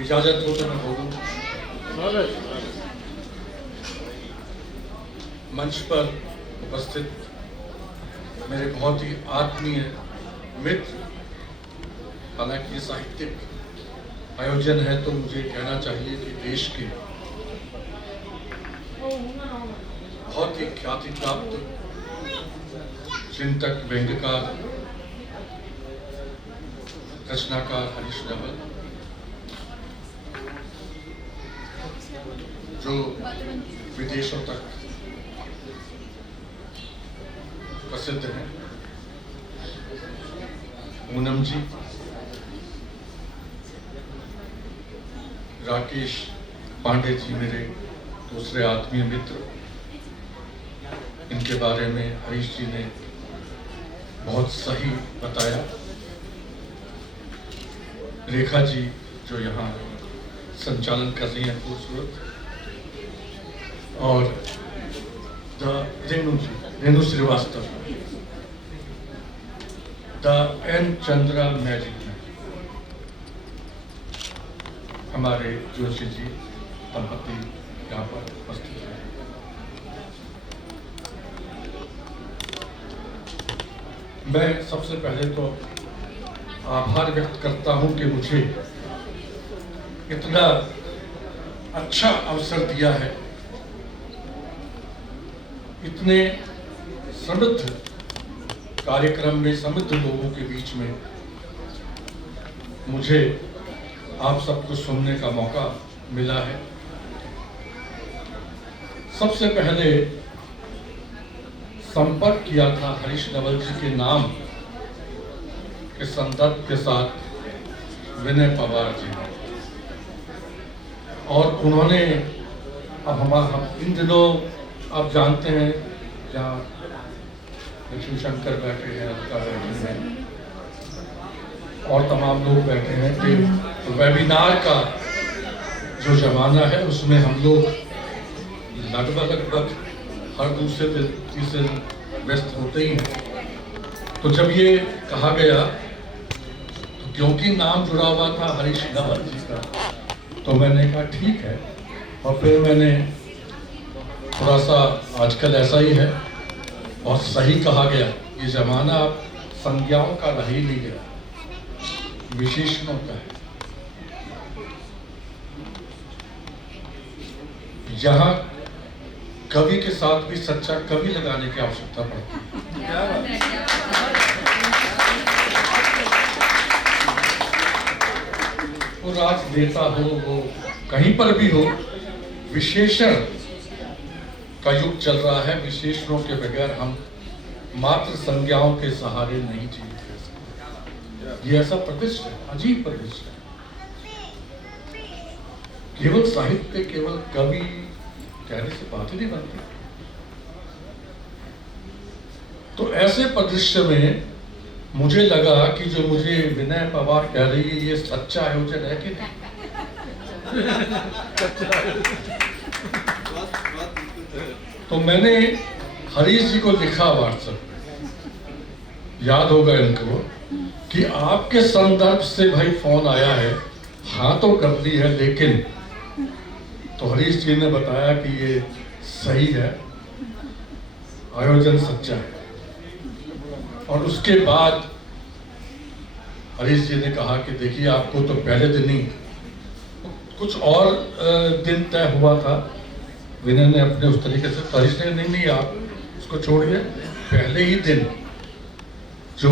इजाजत हो तो मैं बोलूं। मंच पर उपस्थित मेरे बहुत ही आत्मीय मित्र, हालांकि ये साहित्यिक आयोजन है तो मुझे कहना चाहिए कि देश के बहुत ही ख्याति प्राप्त चिंतक, व्यंग्यकार, रचनाकार हरीश नवल, जो विदेशों तक प्रसिद्ध हैं, पूनम जी, राकेश पांडे जी मेरे दूसरे आत्मीय मित्र, इनके बारे में हरीश जी ने बहुत सही बताया। रेखा जी जो यहाँ संचालन कर रही हैं खूबसूरत, और Renu ji, Renu Srivastava, the N Chandra magic में हमारे जोशी जी दंपति यहाँ पर उपस्थित हैं। मैं सबसे पहले तो आभार व्यक्त करता हूं कि मुझे इतना अच्छा अवसर दिया है, इतने समृद्ध कार्यक्रम में, समृद्ध लोगों के बीच में मुझे आप सबको सुनने का मौका मिला है। सबसे पहले संपर्क किया था हरीश नवल जी के नाम के संदर्भ के साथ विनय पवार जी ने, और उन्होंने हम इन दिनों आप जानते हैं जहाँ लक्ष्मी शंकर बैठे हैं, अलका बैठे हैं और तमाम लोग बैठे हैं कि वेबिनार का जो जमाना है उसमें हम लोग लगभग हर दूसरे दिन तीसरे दिन व्यस्त होते ही हैं। तो जब ये कहा गया तो क्योंकि नाम जुड़ा हुआ था हरीश नवल जी का, तो मैंने कहा ठीक है। और फिर मैंने थोड़ा सा, आजकल ऐसा ही है, बहुत सही कहा गया, ये जमाना अब संज्ञाओं का रह ही नहीं गया, विशेषणों का है। यहाँ कवि के साथ भी सच्चा कवि लगाने की आवश्यकता पड़ती है। वो राजनेता हो, वो कहीं पर भी हो, विशेषण का युग चल रहा है। विशेषणों के बगैर हम मात्र संज्ञाओं के सहारे नहीं जी सकते। ये ऐसा प्रतिष्ठा है, अजीब प्रतिष्ठा है। केवल साहित्य, केवल कवि कहने से बात ही नहीं बनती। तो ऐसे परिदृश्य में मुझे लगा कि जो मुझे विनय पवार कह रही है, ये सच्चा आयोजन है कि नहीं। तो मैंने हरीश जी को लिखा व्हाट्सएप पे, याद होगा इनको, कि आपके संदर्भ से भाई फोन आया है, हाँ तो कर दी है, लेकिन तो हरीश जी ने बताया कि ये सही है, आयोजन सच्चा है। और उसके बाद हरीश जी ने कहा कि देखिए आपको तो पहले दिन ही, कुछ और दिन तय हुआ था, विनय ने अपने उस तरीके से, हरीश ने नहीं आप उसको छोड़िए, पहले ही दिन जो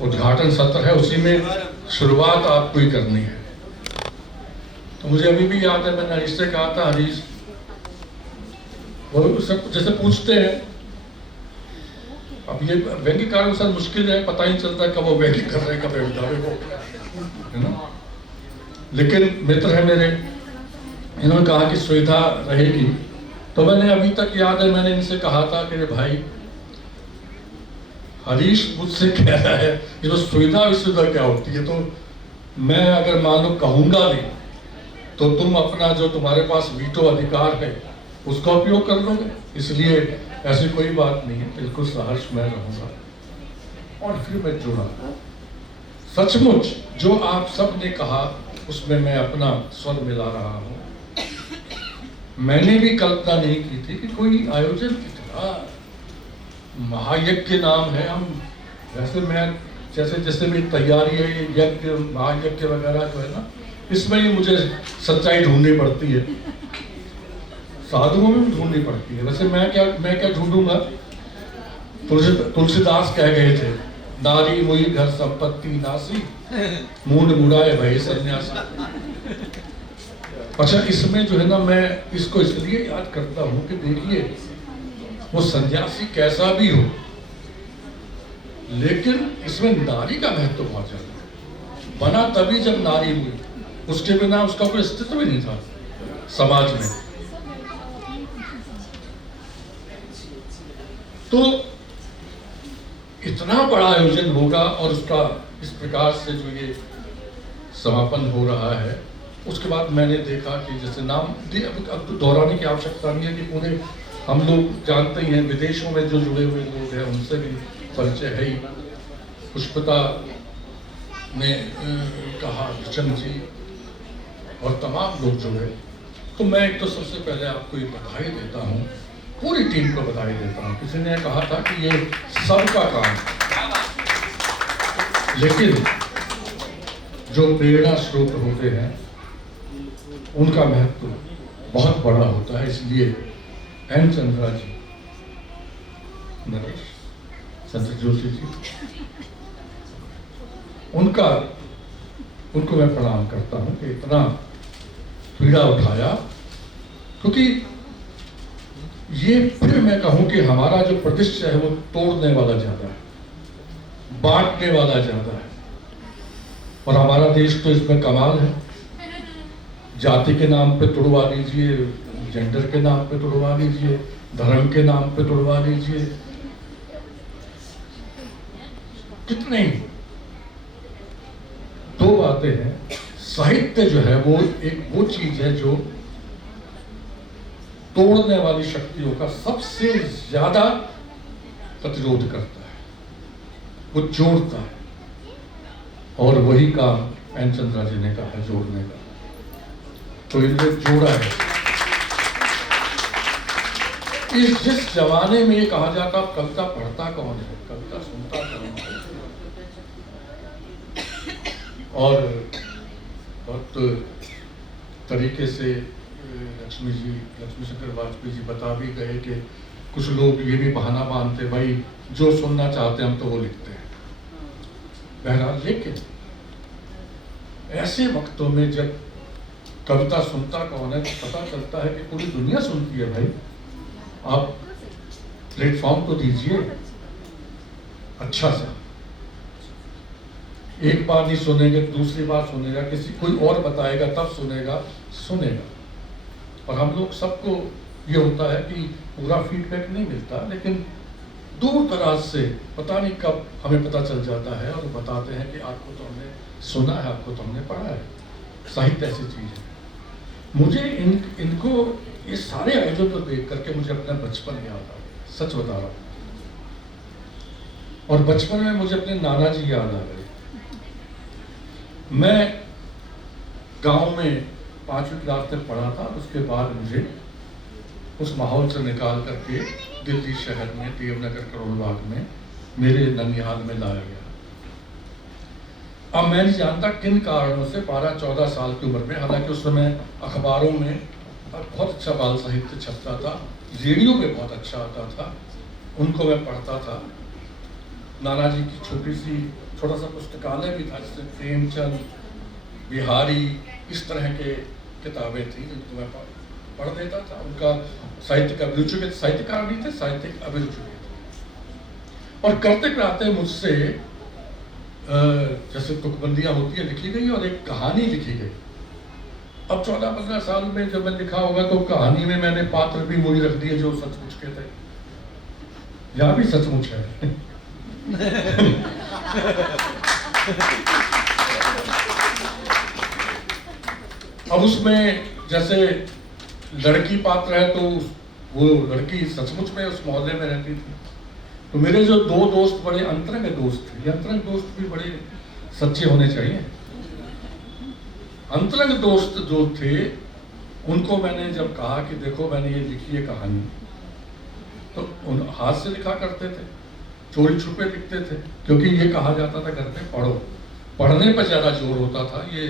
उद्घाटन सत्र है उसी में शुरुआत आपको ही करनी है। तो मुझे अभी भी याद है, मैंने हरीश से कहा था, हरीश वो सब जैसे पूछते हैं, अब ये व्यंग्यकार के साथ मुश्किल है, पता ही चलता है कब वो व्यंग्य कर रहे हैं, कब विधायक हो, है ना। लेकिन मित्र है मेरे, इन्होंने कहा कि सुविधा रहेगी। तो मैंने अभी तक याद है, मैंने इनसे कहा था कि भाई हरीश मुझसे कह रहा है कि जो सुविधा विसुविधा क्या होती है, तो मैं अगर मान लो कहूंगा नहीं तो तुम अपना जो तुम्हारे पास वीटो अधिकार है उसका उपयोग कर लोगे, इसलिए ऐसी कोई बात नहीं है, बिल्कुल सहर्ष मैं रहूंगा। और फिर मैं जुड़ा। सचमुच जो आप सब ने कहा उसमें मैं अपना स्वर मिला रहा हूं। मैंने भी कल्पना नहीं की थी कि कोई आयोजन इतना महायज्ञ नाम है। हम वैसे मैं जैसे जैसे भी तैयारी है ये यज्ञ महायज्ञ वगैरह जो है ना, इसमें ही मुझे सच्चाई ढूंढनी पड़ती है, साधुओं में भी ढूंढनी पड़ती है। वैसे मैं क्या ढूंढूंगा। तुलसीदास कह गए थे, नारी मुई घर संपत्ति नासी, मूंड मुड़ाए भय सन्यासी। अच्छा, इसमें जो है ना, मैं इसको इसलिए याद करता हूं कि देखिए वो सन्यासी कैसा भी हो, लेकिन इसमें नारी का महत्व बहुत ज्यादा बना तभी जब नारी हुई, उसके बिना उसका कोई अस्तित्व ही नहीं था समाज में। तो इतना बड़ा आयोजन होगा और उसका इस प्रकार से जो ये समापन हो रहा है, उसके बाद मैंने देखा कि जैसे नाम अब तो दोहराने की आवश्यकता नहीं है कि पूरे हम लोग जानते ही हैं, विदेशों में जो जुड़े हुए लोग हैं उनसे भी परिचय है ही। पुष्पता ने कहा, किशन जी और तमाम लोग जुड़े। तो मैं एक तो सबसे पहले आपको ये बधाई देता हूँ, पूरी टीम को बधाई देता हूँ। किसी ने कहा था कि ये सबका काम है, लेकिन जो प्रेरणा स्रोत होते हैं उनका महत्व बहुत बड़ा होता है। इसलिए एन चंद्रा जी, नरेश, संजय जोशी जी, उनको मैं प्रणाम करता हूं कि इतना पीड़ा उठाया। क्योंकि ये फिर मैं कहूं कि हमारा जो प्रतिष्ठा है वो तोड़ने वाला ज्यादा है, बांटने वाला ज्यादा है। और हमारा देश तो इसमें कमाल है, जाति के नाम पे तोड़वा लीजिए, जेंडर के नाम पे तोड़वा लीजिए, धर्म के नाम पे तोड़वा लीजिए, कितने। दो बातें हैं, साहित्य जो है वो वो चीज है जो तोड़ने वाली शक्तियों का सबसे ज्यादा प्रतिरोध करता है, वो जोड़ता है। और वही काम एन चंद्रा जी ने कहा है, जोड़ने का। तो इन्हें जोड़ा है। जिस जमाने में ये कहा जाता कविता पढ़ता कौन है, कविता सुनता कौन है, और बहुत तरीके से लक्ष्मी शंकर वाजपेयी जी बता भी गए कि कुछ लोग ये भी बहाना मानते, भाई जो सुनना चाहते हैं हम तो वो लिखते हैं। बहरहाल, लेकिन ऐसे वक्तों में जब कविता सुनता कौन है, तो पता चलता है कि पूरी दुनिया सुनती है। भाई आप प्लेटफॉर्म तो दीजिए अच्छा सा। एक बार नहीं सुनेंगे, दूसरी बार सुनेगा, किसी कोई और बताएगा तब सुनेगा। और हम लोग सबको ये होता है कि पूरा फीडबैक नहीं मिलता, लेकिन दूर दराज से पता नहीं कब हमें पता चल जाता है और बताते हैं कि आपको तो हमने सुना है, आपको तो हमने पढ़ा है। साहित्य ऐसी चीज है। मुझे इनको ये सारे आयोजन को देख करके मुझे अपना बचपन याद आ गया, सच बता रहा हूँ। और बचपन में मुझे अपने नाना जी याद आ गए। मैं गांव में 5वीं क्लास तक पढ़ा था, उसके बाद मुझे उस माहौल से निकाल करके दिल्ली शहर में देवनगर करोलबाग में मेरे ननिहाल में लाया गया। अब मैं नहीं जानता किन कारणों से 12-14 साल की उम्र में, हालांकि उस समय अखबारों में बहुत अच्छा बाल साहित्य छपता था, रेडियो पे बहुत अच्छा आता था, उनको मैं पढ़ता था। नाना जी की छोटा सा पुस्तकालय भी था, जिसमें प्रेमचंद, बिहारी, इस तरह के किताबें थी जिनको मैं पढ़ देता था। उनका साहित्यिक अभिरुचि, साहित्यकार नहीं थे, साहित्यिक अभिरुचि थे। और करते कराते मुझसे जैसे तुकबंदियां होती है लिखी गई और एक कहानी लिखी गई। अब 14-15 साल में जब मैं लिखा होगा तो कहानी में मैंने पात्र भी वही रख दिए जो सचमुच के थे, यहाँ भी सचमुच है। अब उसमें जैसे लड़की पात्र है तो वो लड़की सचमुच में उस मोहल्ले में रहती थी। तो मेरे जो 2 दोस्त बड़े अंतरंग दोस्त थे, ये अंतरंग दोस्त भी बड़े सच्चे होने चाहिए। अंतरंग दोस्त जो थे उनको मैंने जब कहा कि देखो मैंने ये लिखी है कहानी, तो उन हाथ से लिखा करते थे, चोरी छुपे लिखते थे, क्योंकि ये कहा जाता था घर पे पढ़ो, पढ़ने पर ज़्यादा जोर होता था। ये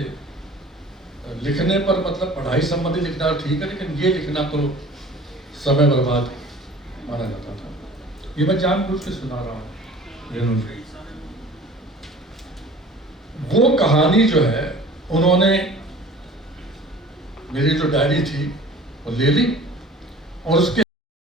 लिखने पर मतलब पढ़ाई संबंधी लिखना ठीक है, लेकिन ये लिखना तो समय बर्बाद माना जाता था। ये मैं जानबूझ के सुना रहा हूँ। वो कहानी जो है उन्होंने मेरी जो डायरी थी वो ले ली और उसके